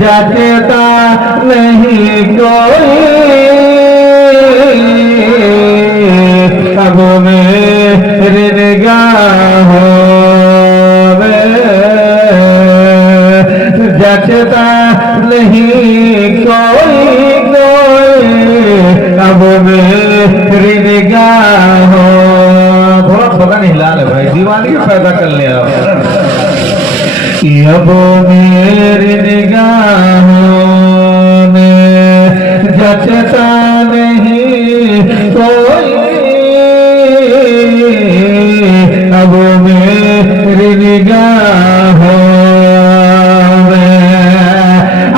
जचता नहीं कोई अब मेरी निगाहों में जचता नहीं कोई अब मेरी निगाहों। थोड़ा पता नहीं हिला ले भाई, दीवानी पैदा कर ले आप। अब मेरी निगाहों में जचता नहीं कोई अब मेरी निगाहों में,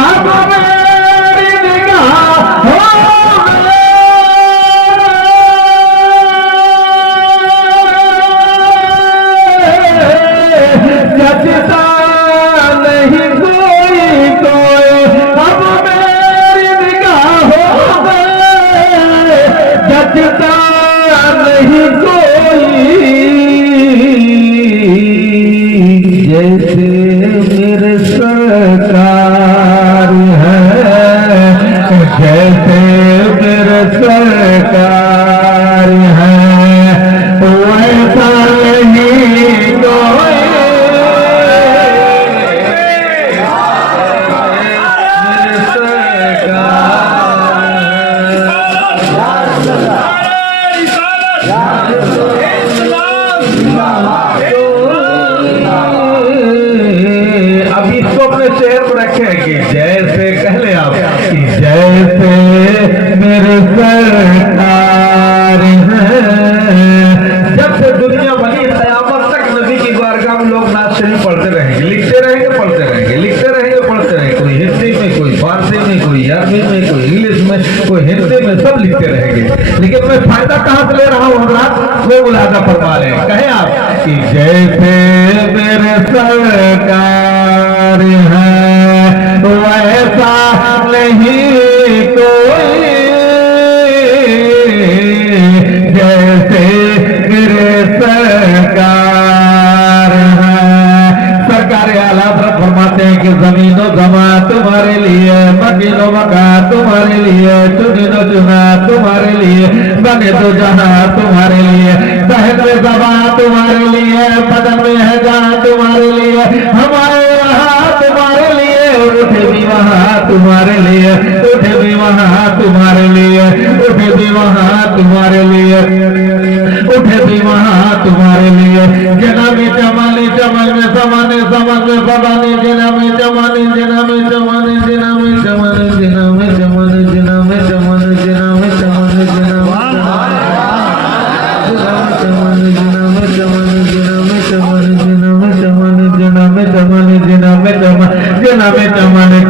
अब मेरी निगाहों में जचता नहीं कोई जैसे मेरे सरकार है, जैसे मेरे सरकार है वैसा नहीं कोई अब इसको अपने शहर में रखे कि जैसे कह ले आप कि जैसे मेरे सरकार है। जब से दुनिया बनी कयामत तक नबी की बारगाह में लोग नात शरीफ पढ़ते रहेंगे, लिखते रहेंगे, पढ़ते रहेंगे, लिखते रहेंगे, पढ़ते रहेंगे। कोई हिंदी में, कोई फारसी में, कोई अरबी में, कोई इंग्लिश में, कोई हिंदी में, सब लिखते रहेंगे। लेकिन मैं फायदा कहाँ से ले रहा हूँ हजरात, वो मुलाजा फरमा रहे हैं। कहें आप कि जैसे मेरे सरकार है वैसा नहीं कोई, जैसे मेरे सरकार है। सरकार आला फरमाते हैं कि जमीनो जमा तुम्हारे लिए, मकीनो मका तुम्हारे लिए, चुनिनो चुना तुम्हारे लिए, बने तो जहां तुम्हारे लिए, बहन में जबा तुम्हारे लिए, बदन में है जहां तुम्हारे लिए, हमारे यहाँ तुम्हारे लिए, उठे भी वहां तुम्हारे लिए, उठे भी वहां तुम्हारे लिए, उठे भी वहां तुम्हारे लिए, उठे भी वहां तुम्हारे लिए। जना में जमाने जमल में समाने समन में बबाने, जना में जमाने जना में जमाने जना में जमाने जना में जमाने जना में जमाने जना में जमाने जना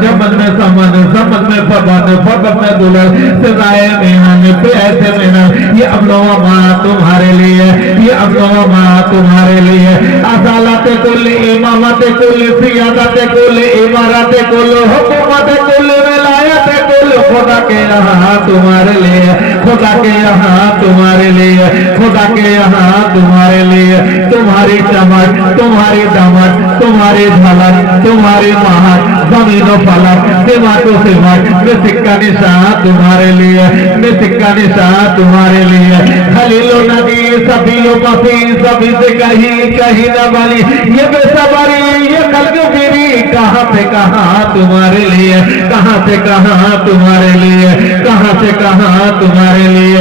चमन में समान समन में फबान फबत में दुल्हन सजाए मेहमान पे ऐसे मेहमान। ये अब लोहा माँ तुम्हारे लिए, ये अब लोहा माँ तुम्हारे लिए। अदालत कुल इमामत कुल सियादत कुल इमारत कुल हुकूमत कुल विलायत कुल खुदा के यहाँ तुम्हारे लिए, खुदा के यहाँ तुम्हारे लिए, खुदा के यहाँ तुम्हारे लिए। तुम्हारी चमक, तुम्हारी दमक, तुम्हारी झलक, तुम्हारी महक, जमीनों फलक, दिमागों से मक में सिक्का निशान तुम्हारे लिए, में सिक्का निशान तुम्हारे लिए। खलीलो नदी सभी पसी सभी से कहीं कहीं न बनी, ये बेसबरी ये कलगुगिरी कहाँ से कहाँ तुम्हारे लिए, कहाँ से कहाँ तुम्हारे लिए, कहाँ से कहाँ तुम्हारे लिए।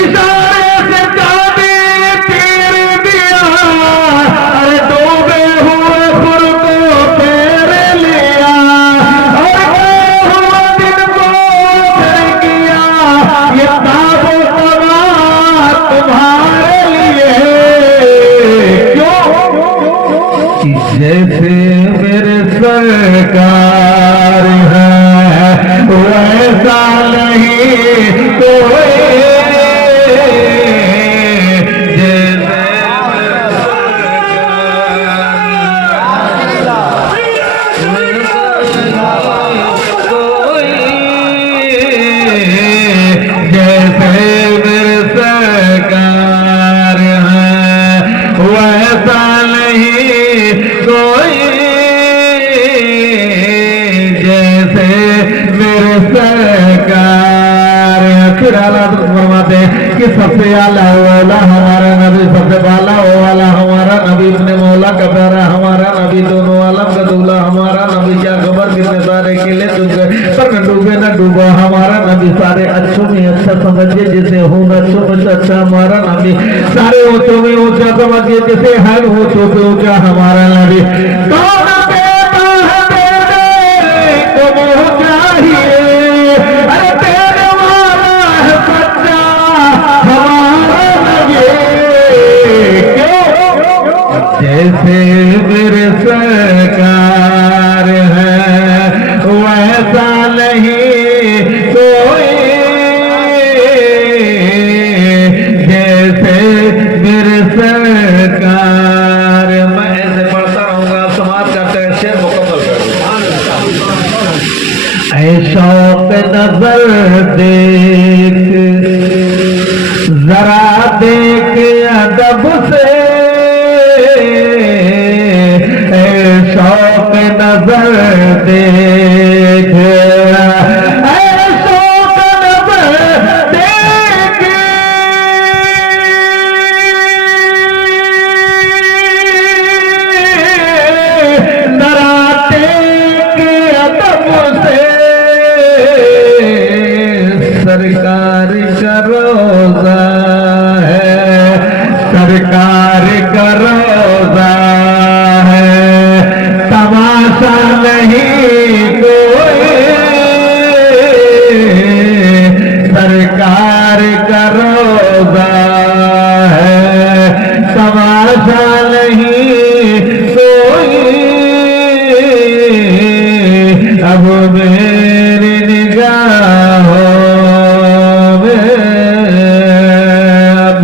इशारे से जाने तीर दिया, अरे डूबे हुए फुल को तेरे लिया, अरे हुआ दिन को फिर किया, ये ताबो तबा तुम्हारे लिए। क्यों? जैसे मेरे सरकार है वैसा नहीं कोई, वैसा नहीं कोई फिर आला फरमाते हैं कि सबसे आला वाला हमारा नबी, सबसे बाला वाला हमारा नबी, अपने मौला का प्यारा हमारा नबी, दोनों आलम का दूल्हा हमारा नबी। क्या खबर कितने सारे किले डूब गए पर न डूबे न डूबा हमारा नबी। सारे अच्छों में अच्छा समझिए जिसे हो अच्छों में अच्छा हमारा नबी। सारे ऊंचों में ऊंचा समझिए जिसे हर ऊंचों पे ऊंचा हमारा नबी। कौन कहता है तेरे को वो चाहिए, अरे तेरे वाला है सच्चा हमारा नबी। क्यों? जैसे मेरे सरकार है वैसा नहीं कोई, जैसे मेरे सरकार। मैं ऐसे पढ़ता रहूंगा, समाज का शेर मुकम्मल कर। ऐ शौक नजर देख जरा देख अदब से, शौक नजर देख, शौक नजर देख, डराते के अदब से। सरकार का रोजा है, सरकार का रोजा तमाशा नहीं कोई, सरकार का रोजा है तमाशा नहीं कोई। अब मेरी निगाहों में, अब